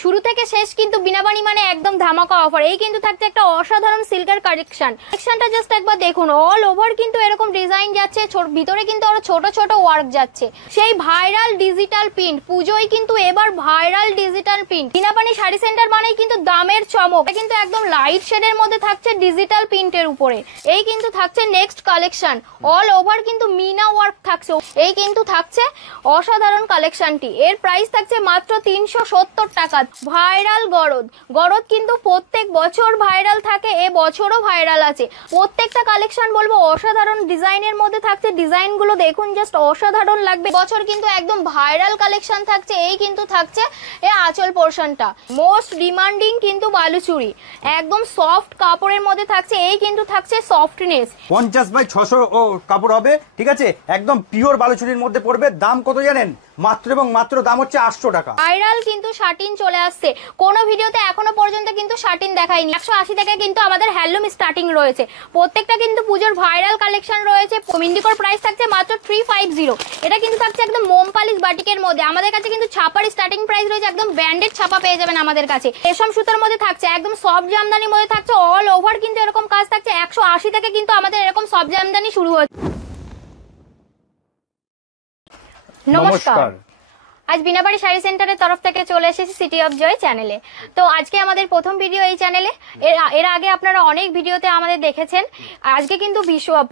শুরু থেকে শেষ কিন্তু বিনাবানি মানে একদম ধামাকা অফার। এই কিন্তু থাকছে একটা অসাধারণ সিল্কের কালেকশনটা জাস্ট একবার দেখুন, অল ওভার কিন্তু এরকম ডিজাইন যাচ্ছে, ভিতরে কিন্তু আরো ছোট ছোট ওয়ার্ক যাচ্ছে। সেই ভাইরাল ডিজিটাল প্রিন্ট, পুজোয় কিন্তু এবার viral digital print. Binabani sari centre মানেই কিন্তু দামের চমক। এটা কিন্তু একদম লাইট শেডের মধ্যে থাকছে ডিজিটাল প্রিন্টের উপরে। এই কিন্তু থাকছে নেক্সট কালেকশন, অল ওভার কিন্তু মিনা ওয়ার্ক থাকছে। এই কিন্তু থাকছে অসাধারণ কালেকশনটি। এর প্রাইস থাকছে মাত্র 370 টাকা। ভাইরাল গরদ কিন্তু প্রত্যেক বছর ভাইরাল থাকে, এ বছরও ভাইরাল আছে। প্রত্যেকটা কালেকশন বলবো অসাধারণ ডিজাইনের মধ্যে থাকছে। ডিজাইন গুলো দেখুন, জাস্ট অসাধারণ লাগবে। বছর কিন্তু একদম ভাইরাল কালেকশন থাকছে। এই কিন্তু থাকছে এই আঁচল পোর্শনটা, মোস্ট ডিমান্ডিং কিন্তু বালুচুরি, একদম সফট কাপড়ের মধ্যে থাকছে। এই কিন্তু থাকছে সফটনেস। 50/600 কাপড় হবে, ঠিক আছে, একদম পিওর বালুচুরির মধ্যে পড়বে। দাম কত জানেন? মাত্র এবং মাত্র দাম হচ্ছে 800 টাকা। ভাইরাল কিন্তু শাটিন চলে আসছে। কোন ভিডিওতে এখনো পর্যন্ত কিন্তু শাটিন দেখাইনি। 180 টাকা কিন্তু আমাদের হ্যান্ডলুম স্টার্টিং রয়েছে। প্রত্যেকটা কিন্তু পুজোর ভাইরাল কালেকশন রয়েছে। মিন্ডিকোর প্রাইস থাকছে মাত্র 350। এটা কিন্তু থাকছে একদম মোম পালিশ বাটিকের মধ্যে। আমাদের কাছে কিন্তু ছাপার স্টার্টিং প্রাইস রয়েছে, একদম ব্র্যান্ডেড ছাপা পেয়ে যাবেন আমাদের কাছে। রেশম সুতার মধ্যে থাকছে, একদম সফট জামদানির মধ্যে থাকছে। অল ওভার কিন্তু এরকম কাজ থাকছে। 180 থেকে কিন্তু আমাদের এরকম সফট জামদানি শুরু হচ্ছে। নমস্কার, আজ বিনাবাড়ি শাড়ি সেন্টারের তরফ থেকে চলে এসেছি সিটি অফ জয় চ্যানেলে। তো আজকে আমাদের প্রথম ভিডিও এই চ্যানেলে। এর আগে আপনারা অনেক ভিডিওতে আমাদের দেখেছেন। আজকে কিন্তু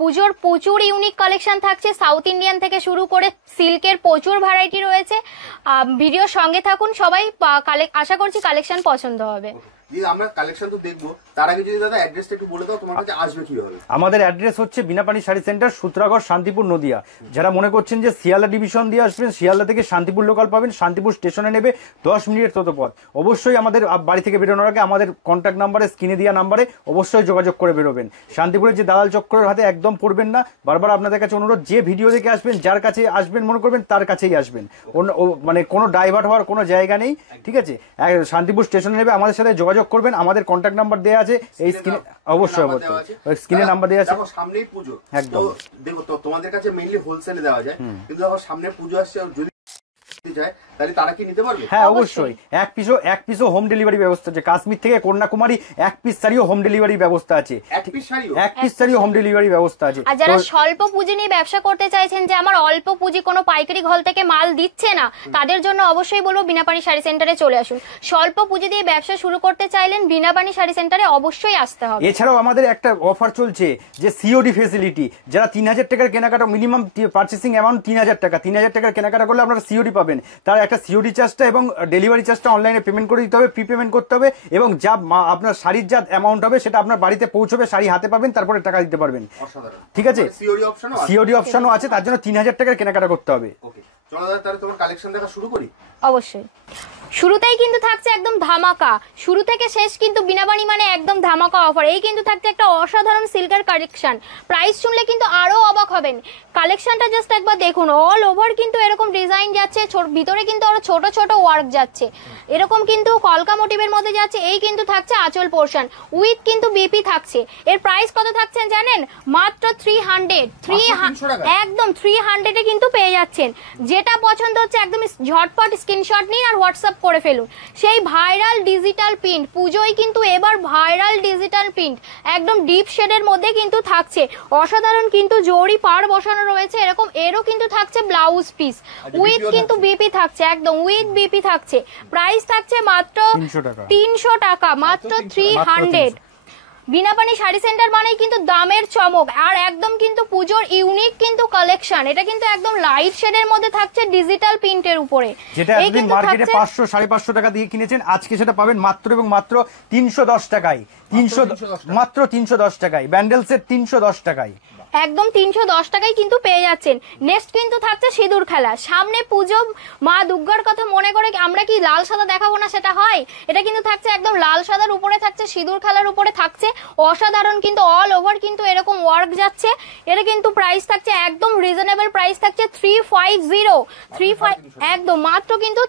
পুজোর প্রচুর ইউনিক কালেকশন থাকছে। সাউথ ইন্ডিয়ান থেকে শুরু করে সিল্কের প্রচুর ভ্যারাইটি রয়েছে। ভিডিওর সঙ্গে থাকুন সবাই, আশা করছি কালেকশন পছন্দ হবে। আমরা কালেকশন তো দেখবো, তার আগে যদি দাদা অ্যাড্রেসটা একটু বলে দাও, তোমার কাছে আসবে কিভাবে? আমাদের অ্যাড্রেস হচ্ছে বিনাপানি শাড়ি সেন্টার, সূত্রাগড়, শান্তিপুর, নদিয়া। যারা মনে করছেন যে শিয়ালদা ডিভিশন দিয়ে আসবেন, শিয়ালদা থেকে শান্তিপুর লোকাল পাবেন। শান্তিপুর স্টেশনে নেবে 10 মিনিটের তত পথ। অবশ্যই আমাদের বাড়ি থেকে বেরোনোর আগে আমাদের কন্ট্যাক্ট নাম্বারে, স্ক্রিনে দেওয়া নাম্বারে অবশ্যই যোগাযোগ করে বেরোবেন। শান্তিপুরের যে দালাল চক্রের হাতে একদম পড়বেন না। বারবার আপনাদের কাছে অনুরোধ, যে ভিডিও দেখে আসবেন, যার কাছে আসবেন মনে করবেন তার কাছেই আসবেন। মানে কোনো ডাইভার্ট হওয়ার কোনো জায়গা নেই, ঠিক আছে। শান্তিপুর স্টেশনে নেবে, আমাদের সাথে যোগাযোগ করবেন। আমাদের কন্ট্যাক্ট নাম্বার দেওয়া আছে এই স্ক্রিনে, অবশ্যই স্ক্রিনে নাম্বার দেওয়া আছে। দেখো সামনেই পুজো, একদম দেখো তো তোমাদের কাছে মেইনলি হোলসেলে দেওয়া যায়, কিন্তু দেখো সামনে পুজো আসছে, যদি যায় তাহলে তারা কি নিতে পারবে? হ্যাঁ অবশ্যই। এক পিসও হোম ডেলিভারি ব্যবস্থা আছে। কাশ্মীর থেকে কন্যাকুমারী এক পিস শাড়িও হোম ডেলিভারি ব্যবস্থা আছে। এক পিস শাড়িও হোম ডেলিভারি ব্যবস্থা আছে। আর যারা স্বল্প পুঁজি নিয়ে ব্যবসা করতে চাইছেন, যে আমার অল্প পুঁজি, কোনো পাইকারি ঘর থেকে মাল দিচ্ছে না, তাদের জন্য অবশ্যই বলবো বিনাপানি শাড়ি সেন্টারে চলে আসুন। স্বল্প পুঁজি দিয়ে ব্যবসা শুরু করতে চাইলেন বিনাপানি শাড়ি সেন্টারে অবশ্যই আসতে হবে। এছাড়াও আমাদের একটা অফার চলছে, যে সিওডি ফেসিলিটি। যারা 3000 টাকার কেনাকাটা, মিনিমাম পার্চেসিং অ্যামাউন্ট 3000 টাকা, 3000 টাকার কেনাকাটা করলে আপনারা সিওডি পাবেন। তার একটা সিওডি চার্জটা এবং ডেলিভারি চার্জটা অনলাইনে পেমেন্ট করে দিতে হবে, প্রি পেমেন্ট করতে হবে। এবং যা আপনার শাড়ির যা অ্যামাউন্ট হবে সেটা আপনার বাড়িতে পৌঁছবে, শাড়ি হাতে পাবেন, তারপরে টাকা দিতে পারবেন। ঠিক আছে, সিওডি অপশনও আছে, তার জন্য 3000 টাকার কেনাকাটা করতে হবে। চলো দাদা তাহলে তোমার কালেকশন দেখা শুরু করি। অবশ্যই। শুরুতেই কিন্তু থাকছে একদম ধামাকা। শুরু থেকে শেষ কিন্তু বিনাবানি মানে একদম ধামাকা অফার। এই কিন্তু থাকছে একটা অসাধারণ সিল্কের কালেকশন। প্রাইস শুনলে কিন্তু আরো অবাক হবেন। কালেকশনটা জাস্ট একবার দেখুন, অল ওভার কিন্তু এরকম ডিজাইন যাচ্ছে, ভিতরে কিন্তু আরো ছোট ছোট ওয়ার্ক যাচ্ছে। এরকম কিন্তু কলকা মোটিভের মধ্যে যাচ্ছে। এই কিন্তু থাকছে আঁচল পোর্শন, উইথ কিন্তু বিপি থাকছে। এর প্রাইস কত থাকছে জানেন? মাত্র 300। একদম 300 কিন্তু পেয়ে যাচ্ছেন। যেটা পছন্দ হচ্ছে একদম ঝটপট স্ক্রিনশট নিন আর হোয়াটসঅ্যাপ করে ফেলুন। সেই ভাইরাল ডিজিটাল প্রিন্ট, পুজোয় কিন্তু এবার ভাইরাল ডিজিটাল প্রিন্ট, একদম ডিপ শেডের মধ্যে কিন্তু থাকছে। অসাধারণ কিন্তু জরি পার বসানো রয়েছে এরকম। এরও কিন্তু থাকছে ব্লাউজ পিস, উইথ কিন্তু বিপি থাকছে, একদম উইথ বিপি থাকছে। প্রাইস থাকছে মাত্র 300 টাকা, মাত্র 300। বিনাপানি শাড়ি সেন্টার মানেই কিন্তু দামের চমক, আর একদম কিন্তু পুজোর ইউনিক কিন্তু কালেকশন। এটা কিন্তু একদম লাইট শেডের মধ্যে থাকছে ডিজিটাল প্রিন্টের উপরে। যেটা আপনি মার্কেটে 500 550 টাকা দিয়ে কিনেছেন, আজকে সেটা পাবেন মাত্র এবং মাত্র 310 টাকায়। মাত্র 310 টাকায়, ব্যান্ডেল সেট 310 টাকায়, একদম 310 টাকায় কিন্তু পেয়ে যাচ্ছেন। নেক্সট কিন্তু থাকছে সিঁদুর খেলা। সামনে পুজো, মা দুর্গার কথা মনে করে আমরা কি লাল সাদা দেখাবো না, সেটা হয়? এটা কিন্তু থাকছে একদম লাল সাদার উপরে থাকছে, সিঁদুর খেলার উপরে থাকছে। অসাধারণ কিন্তু অল ওভার কিন্তু এরকম ওয়ার্ক যাচ্ছে। এটা কিন্তু প্রাইস থাকছে একদম রিজনেবল প্রাইস থাকছে 350 একদম মাত্র কিন্তু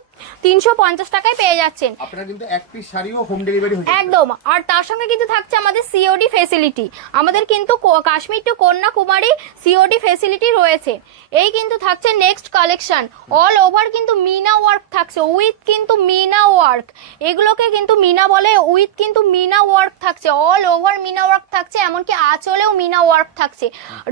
350 টাকায় পেয়ে যাচ্ছেন। আপনারা কিন্তু এক পিস শাড়িও হোম ডেলিভারি হয়ে যাবে একদম। আর তার সঙ্গে কিন্তু থাকছে আমাদের সিওডি ফেসিলিটি। আমাদের কিন্তু Kashmir to Kanyakumari Kanyakumari COD facility রয়েছে। এই কিন্তু থাকছে নেক্সট কালেকশন, অল ওভার কিন্তু মিনা ওয়ার্ক থাকছে উইথ কিন্তু মিনা ওয়ার্ক, এগুলোকে কিন্তু মিনা বলে, উইথ কিন্তু মিনা ওয়ার্ক থাকছে, অল ওভার মিনা ওয়ার্ক থাকছে, এমনকি আঁচলেও মিনা ওয়ার্ক থাকছে,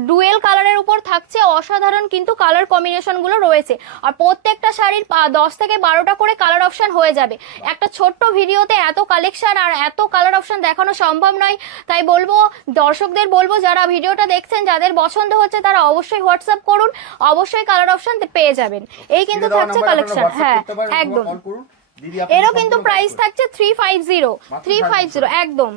ডুয়েল কালারের উপর থাকছে, অসাধারণ কিন্তু কালার কম্বিনেশন গুলো রয়েছে। আর প্রত্যেকটা শাড়ির 10 থেকে 12টা করে কালার অপশন হয়ে যাবে। একটা ছোট্ট ভিডিওতে এত কালেকশন আর এত কালার অপশন দেখানো সম্ভব নয়, তাই বলবো দর্শকদের বলবো যারা ভিডিওটা দেখছেন যাদের পছন্দ হচ্ছে তারা অবশ্যই হোয়াটসঅ্যাপ করুন, অবশ্যই কালার অপশন পেয়ে যাবেন। এই কিন্তু থাকছে কালেকশন, হ্যাঁ একদম। এরও কিন্তু প্রাইস থাকছে 350 একদম।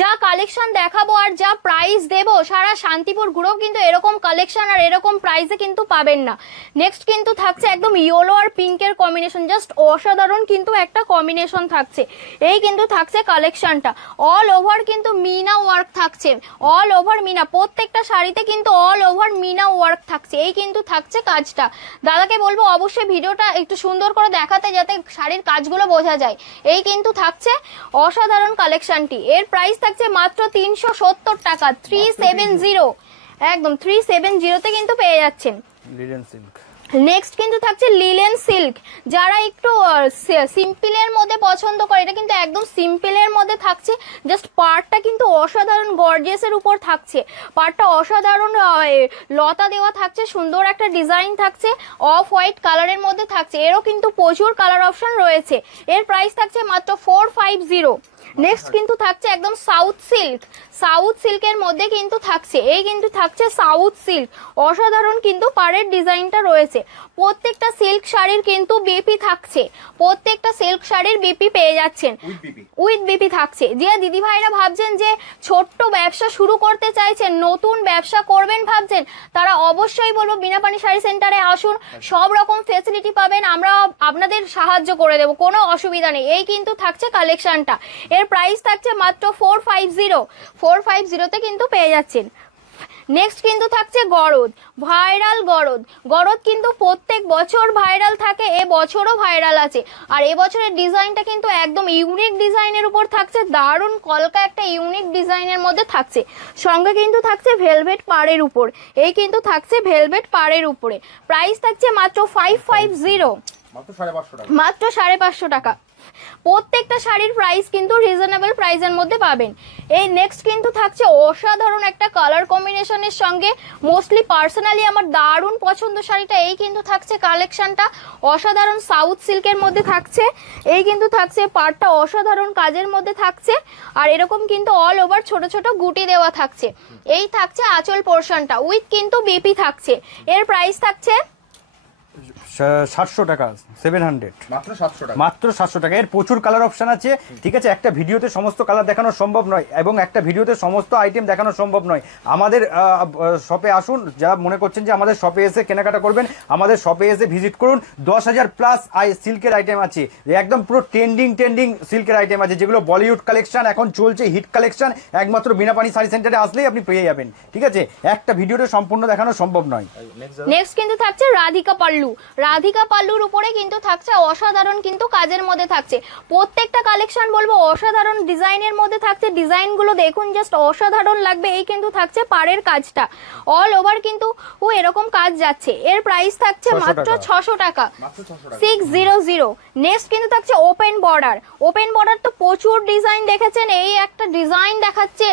যা কালেকশন দেখাবো আর যা প্রাইস দেবো সারা শান্তিপুর গ্রুপ কিন্তু এরকম কালেকশন আর এরকম প্রাইসে কিন্তু পাবেন না। নেক্সট কিন্তু থাকছে একদম ইয়েলো আর পিঙ্কের কম্বিনেশন, জাস্ট অসাধারণ কিন্তু একটা কম্বিনেশন থাকছে। এই কিন্তু থাকছে কালেকশনটা, অল ওভার কিন্তু মিনা ওয়ার্ক থাকছে, অল ওভার মিনা, প্রত্যেকটা শাড়িতে কিন্তু অল ওভার মিনা ওয়ার্ক থাকছে। এই কিন্তু থাকছে কাজটা। দাদাকে বলবো অবশ্যই ভিডিওটা একটু সুন্দর করে দেখাতে যাতে শাড়ির কাজগুলো বোঝা যায়। এই কিন্তু থাকছে অসাধারণ কালেকশনটি। এর প্রাইস থাকছে মাত্র 370 টাকা, 370 একদম 370-তে কিন্তু পেয়ে যাচ্ছেন। Linen silk. নেক্সট কিন্তু থাকছে লিলেন সিল্ক, যারা একটু সিম্পলের মধ্যে পছন্দ করে, এটা কিন্তু একদম সিম্পলের মধ্যে থাকছে, জাস্ট পার্টটা কিন্তু অসাধারণ গর্জিয়াসের উপর থাকছে, পার্টটা অসাধারণ লতা দেওয়া থাকছে, সুন্দর একটা ডিজাইন থাকছে, অফ হোয়াইট কালারের মধ্যে থাকছে, এরও কিন্তু প্রচুর কালার অপশন রয়েছে। এর প্রাইস থাকছে মাত্র 450। নেক্সট কিন্তু থাকছে একদম সাউথ সিল্ক, সাউথ সিল্কের মধ্যে কিন্তু থাকছে, এই কিন্তু থাকছে সাউথ সিল্ক, অসাধারণ কিন্তু পাড়ের ডিজাইনটা রয়েছে। প্রত্যেকটা সিল্ক শাড়ির কিন্তু বিপি থাকছে, প্রত্যেকটা সিল্ক শাড়ির বিপি পেয়ে যাচ্ছেন, উইথ বিপি থাকছে। যে দিদি ভাইরা ভাবছেন যে ছোট্ট ব্যবসা শুরু করতে চাইছেন, নতুন ব্যবসা করবেন ভাবছেন, তারা অবশ্যই বলবো বিনাপানি শাড়ি সেন্টারে আসুন, সব রকম ফেসিলিটি পাবেন, আমরা আপনাদের সাহায্য করে দেবো, কোনো অসুবিধা নেই। এই কিন্তু থাকছে কালেকশনটা। এর প্রাইস থাকছে মাত্র 450-তে কিন্তু পেয়ে যাচ্ছেন। নেক্সট কিন্তু থাকছে গরদ, ভাইরাল গরদ, গরদ কিন্তু প্রত্যেক বছর ভাইরাল থাকে, এ বছরও ভাইরাল আছে। আর এবছরের ডিজাইনটা কিন্তু একদম ইউনিক ডিজাইনের উপর থাকছে, দারুণ কলকা একটা ইউনিক ডিজাইনের মধ্যে থাকছে, সঙ্গে কিন্তু থাকছে ভেলভেট পাড়ের উপর, এই কিন্তু থাকছে ভেলভেট পাড়ের উপরে। প্রাইস থাকছে মাত্র 550, মাত্র 550 টাকা। প্রত্যেকটা শাড়ির প্রাইস কিন্তু রিজনেবল প্রাইসের মধ্যে পাবেন। এই নেক্সট কিন্তু থাকছে অসাধারণ একটা কালার কম্বিনেশনের সঙ্গে, মোস্টলি পার্সোনালি আমার দারুণ পছন্দ শাড়িটা। এই কিন্তু থাকছে কালেকশনটা, অসাধারণ সাউথ সিল্কের মধ্যে থাকছে, এই কিন্তু থাকছে পাড়টা অসাধারণ কাজের মধ্যে থাকছে, আর এরকম কিন্তু অল ওভার ছোট ছোট গুটি দেওয়া থাকছে। এই থাকছে আঁচল পোর্শনটা, উইথ কিন্তু বিপি থাকছে। এর প্রাইস থাকছে 700 টাকা, 700, মাত্র 700 টাকা। এর প্রচুর কালার অপশন আছে, ঠিক আছে। একটা ভিডিওতে সমস্ত কালার দেখানো সম্ভব নয় এবং একটা ভিডিওতে সমস্ত আইটেম দেখানো সম্ভব নয়। আমাদের শপে আসুন, যারা মনে করছেন যে আমাদের শপে এসে কেনাকাটা করবেন, আমাদের শপে এসে ভিজিট করুন। 10,000 প্লাস সিল্কের আইটেম আছে, একদম পুরো ট্রেন্ডিং সিল্কের আইটেম আছে, যেগুলো বলিউড কালেকশন এখন চলছে, হিট কালেকশন, একমাত্র বিনাপানি শাড়ি সেন্টারে আসলেই আপনি পেয়ে যাবেন, ঠিক আছে। একটা ভিডিওতে সম্পূর্ণ দেখানো সম্ভব নয়। নেক্সট কিন্তু থাকছে রাধিকা পাল্লু, রাধিকা পাল্লুর উপরে কিন্তু থাকছে অসাধারণ কিন্তু কাজের মধ্যে থাকছে, প্রত্যেকটা কালেকশন বলবো অসাধারণ ডিজাইনের মধ্যে থাকছে, ডিজাইনগুলো দেখুন জাস্ট অসাধারণ লাগবে। এই কিন্তু থাকছে পাড়ের কাজটা, অল ওভার কিন্তু এরকম কাজ যাচ্ছে। এর প্রাইস থাকছে মাত্র 600 টাকা, 600। নেক্সট কিন্তু থাকছে ওপেন বর্ডার, ওপেন বর্ডার তো প্রচুর ডিজাইন দেখেছেন, এই একটা ডিজাইন দেখাচ্ছে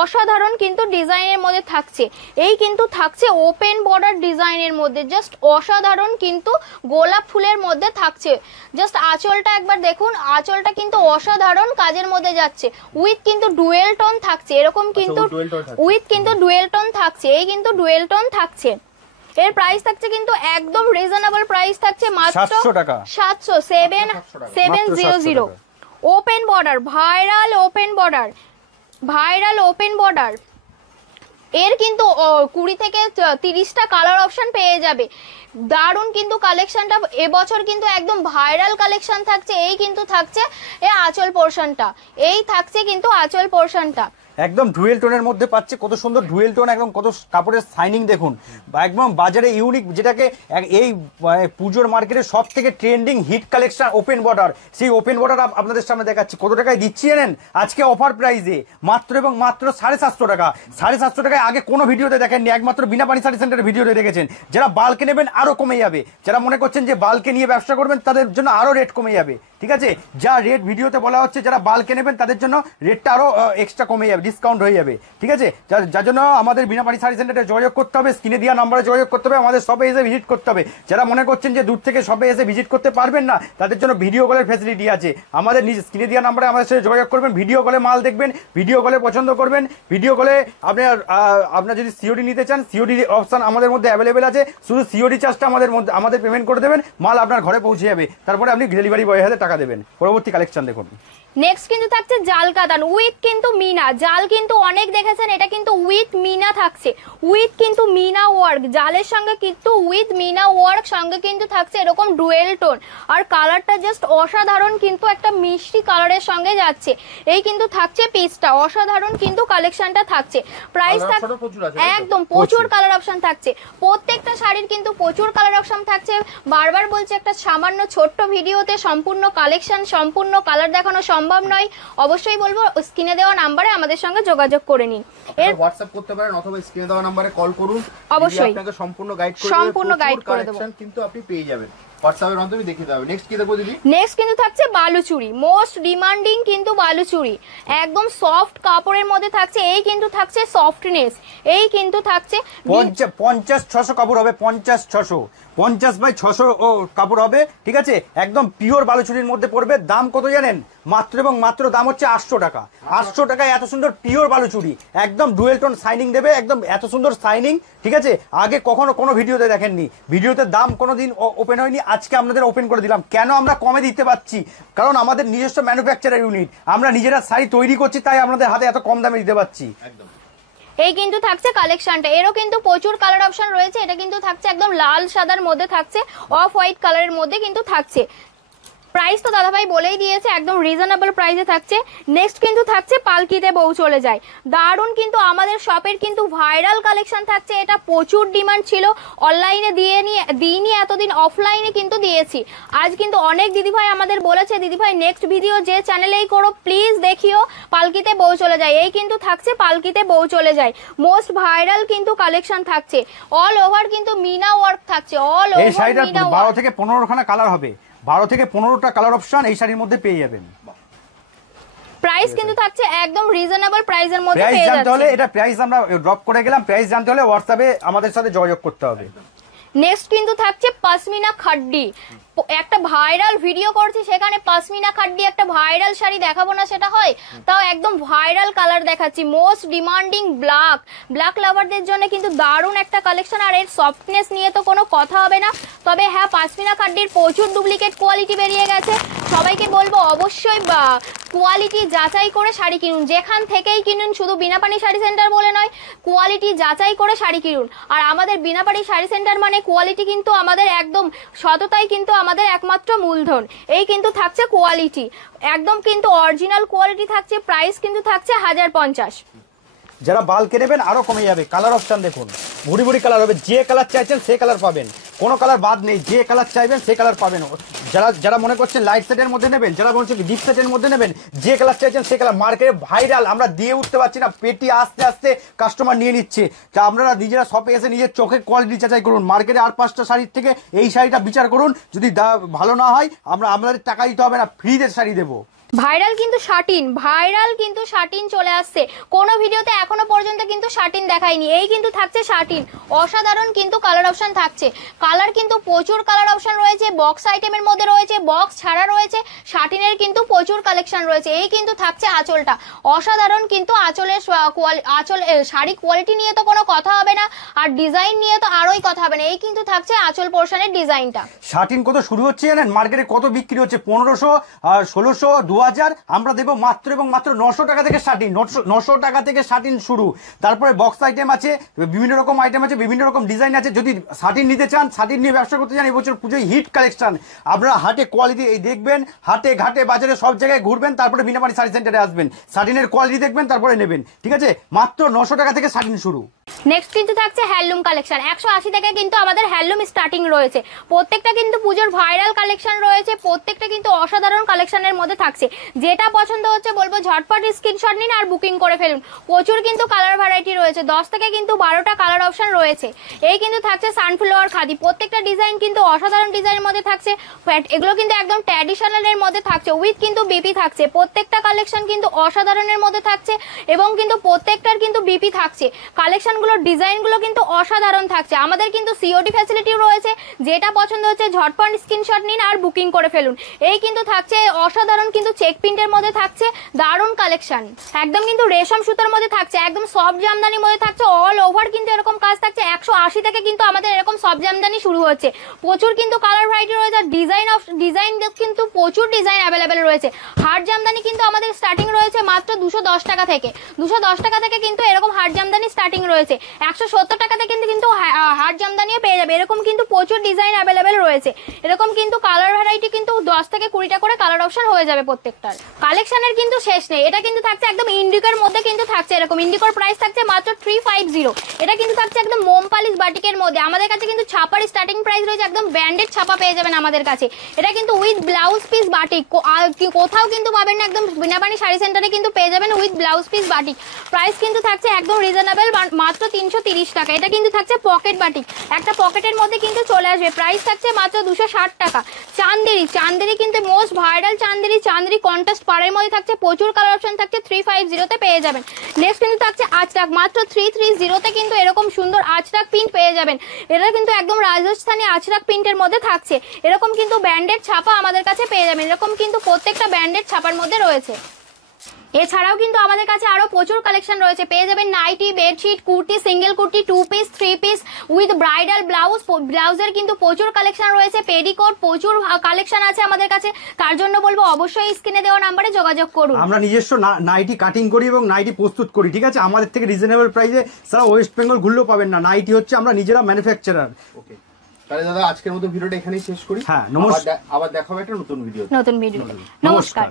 অসাধারণ কিন্তু ডিজাইনের মধ্যে থাকছে। এই কিন্তু থাকছে ওপেন বর্ডার ডিজাইনের মধ্যে, জাস্ট অসাধারণ কিন্তু গোলাপ ফুলের মধ্যে থাকছে। জাস্ট আঁচলটা একবার দেখুন, আঁচলটা কিন্তু অসাধারণ কাজের মধ্যে যাচ্ছে, উইথ কিন্তু ডুয়েল টোন থাকছে, এরকম কিন্তু উইথ কিন্তু ডুয়েল টোন থাকছে, এই কিন্তু ডুয়েল টোন থাকছে। এর প্রাইস থাকছে কিন্তু একদম রিজনেবল প্রাইস থাকছে মাত্র 700 টাকা, 700 open border, viral open border, viral open border. এর কিন্তু 20 থেকে 30টা কালার অপশন পেয়ে যাবে, দারুণ কিন্তু কালেকশনটা এবছর কিন্তু একদম ভাইরাল কালেকশন থাকছে। এই কিন্তু থাকছে এই আঁচল পোর্শনটা, এই থাকছে কিন্তু আঁচল পোর্শনটা, একদম ডুয়েল টোনের মধ্যে পাচ্ছে, কত সুন্দর ডুয়েল টোন, একদম কত কাপড়ের শাইনিং দেখুন, একদম বাজারে ইউনিক, যেটাকে এই পুজোর মার্কেটে সব থেকে trending hit collection open border, সেই ওপেন বর্ডার আপনাদের সামনে দেখাচ্ছি। কত টাকায় দিচ্ছি জানেন আজকে অফার প্রাইসে? মাত্র এবং মাত্র 750 টাকা। 750 টাকায় আগে কোনো ভিডিওতে দেখেননি, একমাত্র বিনাপানি শাড়ি সেন্টারের ভিডিওতে দেখেছেন। যারা বাল্কে নেবেন আরো কমে যাবে, যারা মনে করছেন যে বাল্কে নিয়ে ব্যবসা করবেন তাদের জন্য আরো রেট কমে যাবে, ঠিক আছে? যা রেট ভিডিওতে বলা হচ্ছে, যারা বাল্কে নেবেন তাদের জন্য রেটটা আরো এক্সট্রা কমে যাবে, ডিসকাউন্ট হয়ে যাবে, ঠিক আছে? যার জন্য আমাদের বিনাপানি শাড়ি সেন্টারে যোগাযোগ করতে হবে, স্ক্রিনে দেওয়া নাম্বারে যোগাযোগ করতে হবে, আমাদের শপে এসে ভিজিট করতে হবে। যারা মনে করছেন যে দূর থেকে শপে এসে ভিজিট করতে পারবেন না, তাদের জন্য ভিডিও কলের ফ্যাসিলিটি আছে। আমাদের নিজে স্ক্রিনে দেওয়া নাম্বারে আমাদের সাথে যোগাযোগ করবেন, ভিডিও কলে মাল দেখবেন, ভিডিও কলে পছন্দ করবেন, ভিডিও কলে আপনার যদি সিওডি নিতে চান, সিওডি অপশন আমাদের মধ্যে অ্যাভেলেবেল আছে। শুধু সিওডি চার্জটা আমাদের পেমেন্ট করে দেবেন, মাল আপনার ঘরে পৌঁছে যাবে, তারপরে আপনি ডেলিভারি বয়ের হাতে টাকা দেবেন। পরবর্তী কালেকশন দেখুন। নেক্সট কিন্তু থাকছে জাল কাতান উইথ কিন্তু মিনা। জাল কিন্তু অনেক দেখেছেন, এটা কিন্তু উইথ মিনা থাকছে, উইথ কিন্তু মিনা ওয়ার্ক, জালের সঙ্গে কিন্তু উইথ মিনা ওয়ার্ক সঙ্গে কিন্তু থাকছে এরকম ডুয়েল টোন, আর কালারটা জাস্ট অসাধারণ, কিন্তু একটা মিষ্টি কালারের সঙ্গে যাচ্ছে। এই কিন্তু থাকছে পিসটা, অসাধারণ কিন্তু কালেকশনটা থাকছে। প্রাইস থাকছে একদম প্রচুর কালার অপশন থাকছে, প্রত্যেকটা শাড়ির কিন্তু প্রচুর কালার অপশন থাকছে। বারবার বলছে, একটা সামান্য ছোট্ট ভিডিওতে সম্পূর্ণ কালেকশন, সম্পূর্ণ কালার দেখানো সম্ভব নয়। অবশ্যই বলবো স্ক্রিনে দেওয়া নাম্বারে আমাদের সঙ্গে যোগাযোগ করে নিন, এর হোয়াটসঅ্যাপ করতে পারেন অথবা স্ক্রিনে দেওয়া নাম্বারে কল করুন, অবশ্যই আপনাকে সম্পূর্ণ গাইড করে দেব, কিন্তু আপনি পেয়ে যাবেন হোয়াটসঅ্যাপের মাধ্যমে দেখিয়ে দেবে। নেক্সট কি দেখবো দিদি? নেক্সট কিন্তু থাকছে বালুচুরি, মোস্ট ডিমান্ডিং কিন্তু বালুচুরি, একদম সফট কাপড়ের মধ্যে থাকছে। এই কিন্তু থাকছে সফটনেস, এই কিন্তু থাকছে 50-600 কাপড় হবে, 50-600 কাপড় হবে, ঠিক আছে? একদম পিওর বালুচুরির মধ্যে পড়বে। দাম কত জানেন? মাত্র এবং মাত্র দাম হচ্ছে 800 টাকা। 800 টাকায় এত সুন্দর পিওর বালুচুরি, একদম ডুয়েল টোন শাইনিং দেবে, একদম এত সুন্দর শাইনিং, ঠিক আছে? আগে কখনো কোনো ভিডিওতে দেখেননি, ভিডিওতে দাম কোনোদিন ওপেন হয়নি, আজকে আপনাদের ওপেন করে দিলাম। কেন আমরা কমে দিতে পারছি? কারণ আমাদের নিজস্ব ম্যানুফ্যাকচারার ইউনিট, আমরা নিজেরা শাড়ি তৈরি করছি, তাই আপনাদের হাতে এত কম দামে দিতে পারছি। একদম। এই কিন্তু থাকছে কালেকশনটা, এরও কিন্তু প্রচুর কালার অপশন রয়েছে। এটা কিন্তু থাকছে একদম লাল সাদার মধ্যে থাকছে, অফ হোয়াইট কালারের মধ্যে কিন্তু থাকছে। প্রাইস তো দাদাভাই বলেই দিয়েছে, একদম রিজনেবল প্রাইসে থাকছে। নেক্সট কিন্তু থাকছে পালকিতে বউ চলে যায়, দারুণ কিন্তু আমাদের শপের কিন্তু ভাইরাল কালেকশন থাকছে। এটা প্রচুর ডিমান্ড ছিল, অনলাইনে দিইনি এতদিন, অফলাইনে কিন্তু দিয়েছি। আজ কিন্তু অনেক দিদিভাই আমাদের বলেছে, দিদিভাই নেক্সট ভিডিও যে চ্যানেলেই করো প্লিজ দেখিও পালকিতে বউ চলে যায়। এই কিন্তু থাকছে পালকিতে বউ চলে যায়, মোস্ট ভাইরাল কিন্তু কালেকশন থাকছে। অল ওভার কিন্তু মিনা ওয়ার্ক থাকছে, অল এই ওভার শাড়িটা মিনা 12 থেকে 15খানা কালার হবে, 12 থেকে 15টা কালার অপশন এই শাড়ির মধ্যে পেয়ে যাবেন। প্রাইস কিন্তু থাকছে একদম রিজনেবল প্রাইসের মধ্যে প্রাইস পেয়ে জানতে হলে, যাচ্ছে। এটা প্রাইস আমরা ড্রপ করে গেলাম, প্রাইস জানতে হলে হোয়াটসঅ্যাপে আমাদের সাথে যোগাযোগ করতে হবে। নেক্সট কিন্তু থাকছে পশমিনা খাড্ডি, একটা ভাইরাল ভিডিও করছি সেখানে পশমিনা খাড্ডি একটা ভাইরাল শাড়ি দেখাবো না সেটা হয়? তাও একদম ভাইরাল কালার দেখাচ্ছি, মোস্ট ডিমান্ডিং ব্ল্যাক লাভারদের জন্য কিন্তু দারুণ একটা কালেকশন। আর এর সফটনেস নিয়ে তো কোনো কথা হবে না। তবে হ্যাঁ, পশমিনা খাড্ডির প্রচুর ডুপ্লিকেট কোয়ালিটি বেরিয়ে গেছে, সবাইকে বলবো অবশ্যই কোয়ালিটি যাচাই করে শাড়ি কিনুন, যেখান থেকেই কিনুন, শুধু বিনাপানি শাড়ি সেন্টার বলে নয়, কোয়ালিটি যাচাই করে শাড়ি কিনুন। আর আমাদের বিনাপানি শাড়ি সেন্টার মানে কোয়ালিটি কিন্তু আমাদের একদম, সততাই কিন্তু আমাদের একমাত্র মূলধন। এই কিন্তু থাকছে কোয়ালিটি, একদম কিন্তু অরিজিনাল কোয়ালিটি থাকছে। প্রাইস কিন্তু থাকছে 1050। যারা বাল্কে নেবেন আরো কমে যাবে। কালার অপশন দেখুন, ভুড়ি ভুড়ি কালার হবে, যে কালার চাইছেন সে কালার পাবেন, কোনো কালার বাদ নেই, যে কালার চাইবেন সে কালার পাবেন। যারা মনে করছেন লাইট সেটের মধ্যে নেবেন, যারা বলছেন ডিপ সেটের মধ্যে নেবেন, যে কালার চাইছেন সে কালার। মার্কেটে ভাইরাল, আমরা দিয়ে উঠতে পারছি না, পেটি আস্তে আস্তে কাস্টমার নিয়ে নিচ্ছে। তা আপনারা নিজেরা শপে এসে নিজের চোখে কোয়ালিটি যাচাই করুন, মার্কেটে আর 5টা শাড়ির থেকে এই শাড়িটা বিচার করুন, যদি ভালো না হয় আমাদের টাকা দিতে হবে না, ফ্রিতে শাড়ি দেবো। ভাইরাল কিন্তু শাটিন চলে আসছে, কোন ভিডিওতে এখনো পর্যন্ত কিন্তু শাটিন দেখায়নি। এই কিন্তু থাকছে শাটিন, অসাধারণ কিন্তু কালার অপশন থাকছে। কালার কিন্তু প্রচুর কালার অপশন রয়েছে, বক্স আইটেমের মধ্যে রয়েছে, বক্স ছাড়া রয়েছে, শাটিনের কিন্তু প্রচুর কালেকশন রয়েছে। এই কিন্তু থাকছে আঁচলটা, অসাধারণ কিন্তু আঁচলের শাড়ি কোয়ালিটি নিয়ে তো কোনো কথা হবে না, আর ডিজাইন নিয়ে তো আরোই কথা হবে না। এই কিন্তু থাকছে আঁচল পোর্শনের ডিজাইনটা। শাটিন কত শুরু হচ্ছে জানেন? মার্কেটে কত বিক্রি হচ্ছে? 1500 আর 1600, 2000, আমরা দেবো মাত্র এবং মাত্র 900 টাকা থেকে স্টার্টিং, 900 টাকা থেকে স্টার্টিং শুরু। তারপরে বক্স আইটেম আছে, বিভিন্ন রকম আইটেম আছে, বিভিন্ন রকম ডিজাইন আছে। যদি শার্টিন নিতে চান, শার্টিন নিয়ে ব্যবসা করতে চান, এবছর পুজোয় হিট কালেকশন। আপনারা হাটে কোয়ালিটি এই দেখবেন, হাটে ঘাটে বাজারে সব জায়গায় ঘুরবেন, তারপরে বিনাপানি শাড়ি সেন্টারে আসবেন, শার্টিনের কোয়ালিটি দেখবেন, তারপরে নেবেন। ঠিক আছে, মাত্র 900 টাকা থেকে শার্টিন শুরু। নেক্সট কিন্তু থাকছে হ্যান্ডলুম কালেকশন। 180 থেকে কিন্তু আমাদের হ্যান্ডলুম স্টার্টিং রয়েছে। প্রত্যেকটা কিন্তু পুজোর ভাইরাল কালেকশন রয়েছে, প্রত্যেকটা কিন্তু অসাধারণ কালেকশনের মধ্যে থাকছে। যেটা পছন্দ হচ্ছে বলবো ঝটপট স্ক্রিনশট নিন আর বুকিং করে ফেলুন। প্রচুর কিন্তু কালার ভ্যারাইটি রয়েছে, 10 থেকে কিন্তু 12টা কালার অপশন রয়েছে। এই কিন্তু থাকছে সানফ্লাওয়ার খাদি, প্রত্যেকটা ডিজাইন কিন্তু অসাধারণ ডিজাইনের মধ্যে থাকছে। এগুলো কিন্তু একদম ট্র্যাডিশনালের মধ্যে থাকছে, উইথ কিন্তু বিপি থাকছে। প্রত্যেকটা কালেকশন কিন্তু অসাধারণের মধ্যে থাকছে এবং কিন্তু প্রত্যেকটার কিন্তু বিপি থাকছে। কালেকশনগুলো ডিজাইনগুলো কিন্তু অসাধারণ থাকছে। আমাদের কিন্তু সিওডি ফ্যাসিলিটিও রয়েছে, যেটা পছন্দ হচ্ছে ঝটপট স্ক্রিনশট নিন আর বুকিং করে ফেলুন। এই কিন্তু থাকছে অসাধারণ কিন্তু চেক প্রিন্টের মধ্যে থাকছে দারুণ কালেকশন, একদম কিন্তু রেশম সুতার মধ্যে থাকছে, একদম সফট জামদানির মধ্যে থাকছে। অল ওভার কিন্তু এরকম কাজ থাকছে। 180 থেকে কিন্তু আমাদের এরকম সফট জামদানি শুরু হচ্ছে। প্রচুর কিন্তু কালার ভ্যারাইটি রয়েছে, ডিজাইন কিন্তু প্রচুর ডিজাইন অ্যাভেলেবেল রয়েছে। হার্ড জামদানি কিন্তু আমাদের স্টার্টিং রয়েছে মাত্র 210 টাকা থেকে। 210 টাকা থেকে কিন্তু এরকম হার্ড জামদানি স্টার্টিং রয়েছে। 170 টাকাতে কিন্তু হার্ড জামদানিও পেয়ে যাবে। এরকম কিন্তু প্রচুর ডিজাইন অ্যাভেলেবেল রয়েছে। এরকম কিন্তু কালার ভ্যারাইটি কিন্তু 10 থেকে 20টা করে কালার অপশন হয়ে যাবে প্রত্যেকটার। কালেকশনের কিন্তু শেষ নেই। এটা কিন্তু থাকছে একদম ইন্ডিকোর মধ্যে কিন্তু থাকছে এরকম। ইন্ডিকোর প্রাইস থাকছে মাত্র 350। এটা কিন্তু থাকছে একদম মোম পালিশ বাটিকের মধ্যে। আমাদের কাছে কিন্তু ছাপার স্টার্টিং প্রাইস রয়েছে, একদম ব্র্যান্ডেড ছাপা পেয়ে যাবেন আমাদের কাছে। এটা কিন্তু উইথ ব্লাউজ পিস বাটিক, কোথাও কিন্তু পাবেন না, একদম বিনাপানি শাড়ি সেন্টারে কিন্তু পেয়ে যাবেন with blouse piece batik. Price কিন্তু থাকছে একদম রিজনেবল, মাত্র 330 টাকা। এটা কিন্তু থাকছে পকেট বাটিক, একটা পকেটের মধ্যে কিন্তু চলে আসবে। প্রাইস থাকছে মাত্র 260 টাকা। চান্দেরি কিন্তু মোস্ট ভাইরাল চান্দেরি কন্ট্রাস্ট পাড়ের মধ্যে থাকছে। প্রচুর কালার অপশন থাকছে, 350 পেয়ে যাবেন। নেক্সট কিন্তু থাকছে আজরাক, মাত্র 330 কিন্তু এরকম সুন্দর আজরাক প্রিন্ট পেয়ে যাবেন। এটা কিন্তু একদম রাজস্থানী আজরাক প্রিন্টের মধ্যে থাকছে। এরকম কিন্তু ব্র্যান্ডেড ছাপা আমাদের কাছে পেয়ে যাবেন। এরকম কিন্তু প্রত্যেকটা ব্র্যান্ডেড ছাপার মধ্যে রয়েছে। এছাড়াও কিন্তু আমাদের কাছে আরো প্রচুর কালেকশন রয়েছে। পেয়ে যাবেন nighty, bedsheet, kurti, single kurti, 2 piece, 3 piece with bridal blouse. ব্লাউজের কিন্তু প্রচুর কালেকশন রয়েছে। পেডিকোট প্রচুর কালেকশন আছে আমাদের কাছে। তার জন্য বলবো অবশ্যই স্ক্রিনে দেওয়া নাম্বারে যোগাযোগ করুন। আমরা নিজস্ব নাইটি কাটিং করি এবং নাইটি প্রস্তুত করি। ঠিক আছে, আমাদের থেকে রিজনেবল প্রাইসে সারা ওয়েস্ট বেঙ্গল ঘুরলেও পাবেন না। নাইটি হচ্ছে আমরা নিজেরা ম্যানুফ্যাকচারার। ওকে, তাহলে দাদা আজকের মতো ভিডিওটা এখানেই শেষ করি। হ্যাঁ, নমস্কার। আবার দেখা হবে একটা নতুন ভিডিও। নমস্কার।